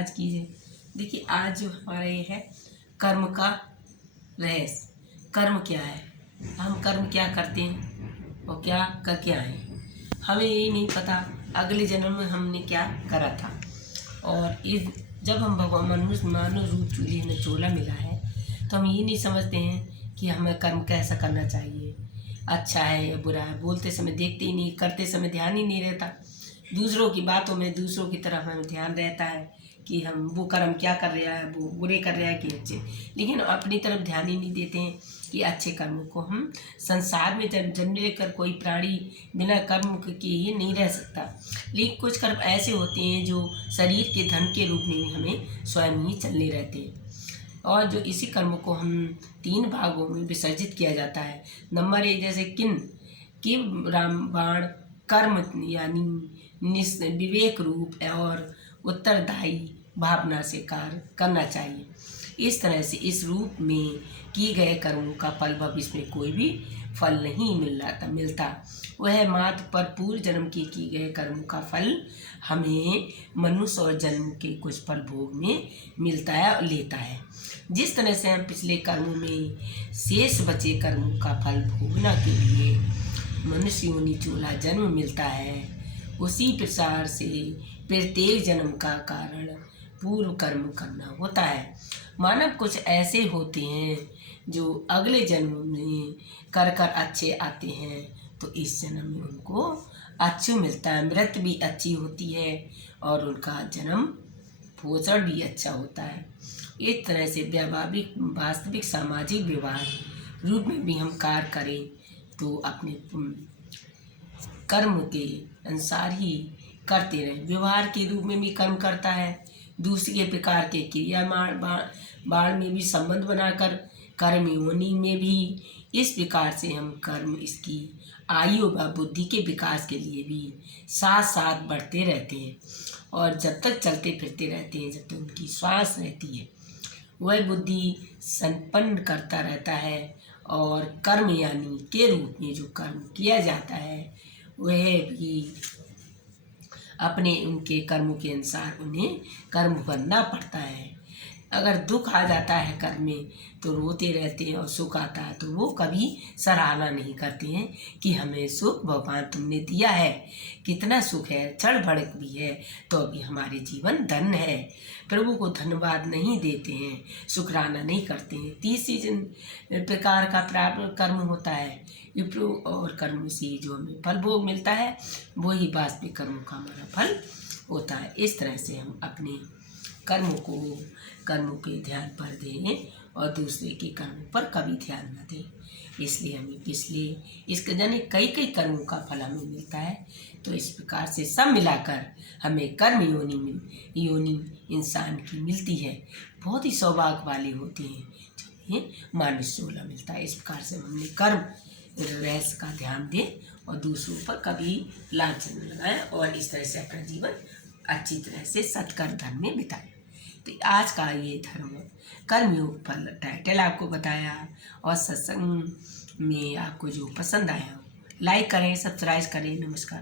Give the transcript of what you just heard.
आज की है। देखिए आज जो हमारा ये है कर्म का रहस्य। कर्म क्या है, हम कर्म क्या करते हैं और क्या करके आए हैं, हमें यही नहीं पता अगले जन्म में हमने क्या करा था। और इस जब हम भगवान मनुष्य मानव रूप चूल्हे में चोला मिला है तो हम ये नहीं समझते हैं कि हमें कर्म कैसा करना चाहिए, अच्छा है या बुरा है। बोलते समय देखते ही नहीं, करते समय ध्यान ही नहीं रहता। दूसरों की बातों में दूसरों की तरफ हमें ध्यान रहता है कि हम वो कर्म क्या कर रहा है, वो बुरे कर रहा है कि अच्छे, लेकिन अपनी तरफ ध्यान ही नहीं देते हैं कि अच्छे कर्मों को हम संसार में जन्म लेकर कोई प्राणी बिना कर्म के ही नहीं रह सकता। लेकिन कुछ कर्म ऐसे होते हैं जो शरीर के धन के रूप में हमें स्वयं ही चलने रहते हैं, और जो इसी कर्म को हम 3 भागों में विसर्जित किया जाता है। नंबर 1 जैसे किम रामबाण कर्म यानी विवेक रूप और उत्तरदायी भावना से कार्य करना चाहिए। इस तरह से इस रूप में किए गए कर्मों का फल भविष्य में कोई भी फल नहीं मिलता। वह मात्र पर पूर्व जन्म के किए गए कर्मों का फल हमें मनुष्य और जन्म के कुछ फल भोग में मिलता है और लेता है। जिस तरह से हम पिछले कर्मों में शेष बचे कर्मों का फल भोगना के लिए मनुष्य योनि चूल्हा जन्म मिलता है, उसी प्रकार से प्रत्येक जन्म का कारण पूर्व कर्म करना होता है। मानव कुछ ऐसे होते हैं जो अगले जन्म में कर अच्छे आते हैं तो इस जन्म में उनको अच्छू मिलता है, मृत्यु भी अच्छी होती है और उनका जन्म पोषण भी अच्छा होता है। इस तरह से व्यावहारिक वास्तविक सामाजिक व्यवहार रूप में भी हम कार्य करें तो अपने कर्म के अनुसार ही करते रहें। व्यवहार के रूप में भी कर्म करता है, दूसरे प्रकार के क्रिया बाण में भी संबंध बनाकर कर्म योनि में भी इस प्रकार से हम कर्म इसकी आयु व बुद्धि के विकास के लिए भी साथ साथ बढ़ते रहते हैं। और जब तक चलते फिरते रहते हैं, जब तक उनकी श्वास रहती है, वह बुद्धि संपन्न करता रहता है। और कर्म यानी के रूप में जो कर्म किया जाता है वह भी अपने उनके कर्मों के अनुसार उन्हें कर्म करना पड़ता है। अगर दुख आ जाता है कर्म में तो रोते रहते हैं, और सुख आता है तो वो कभी सराहना नहीं करते हैं कि हमें सुख भगवान तुमने दिया है, कितना सुख है, क्षण भड़क भी है तो अभी हमारे जीवन धन है। प्रभु को धन्यवाद नहीं देते हैं, शुक्राना नहीं करते हैं। 30 प्रकार का प्राप्त कर्म होता है, विप्रो और कर्म से जो हमें फल भोग मिलता है वही वास्तविक कर्मों का हमारा फल होता है। इस तरह से हम अपने कर्मों के ध्यान पर दें और दूसरे के कर्मों पर कभी ध्यान न दें। इसलिए हमें पिछले इसके जाने कई कर्मों का फल हमें मिलता है। तो इस प्रकार से सब मिलाकर हमें कर्म योनि इंसान की मिलती है। बहुत ही सौभाग्य वाले होते हैं जो हमें मानुष्य चोला मिलता है। इस प्रकार से हमने कर्म रहस्य का ध्यान दें और दूसरों पर कभी लांछन न लगाएं और इस तरह से अपना जीवन अच्छी तरह से सत्कर्म धर्म में बिताएं। तो आज का ये धर्म कर्मयोग फल टाइटल आपको बताया, और सत्संग में आपको जो पसंद आया लाइक करें, सब्सक्राइब करें। नमस्कार।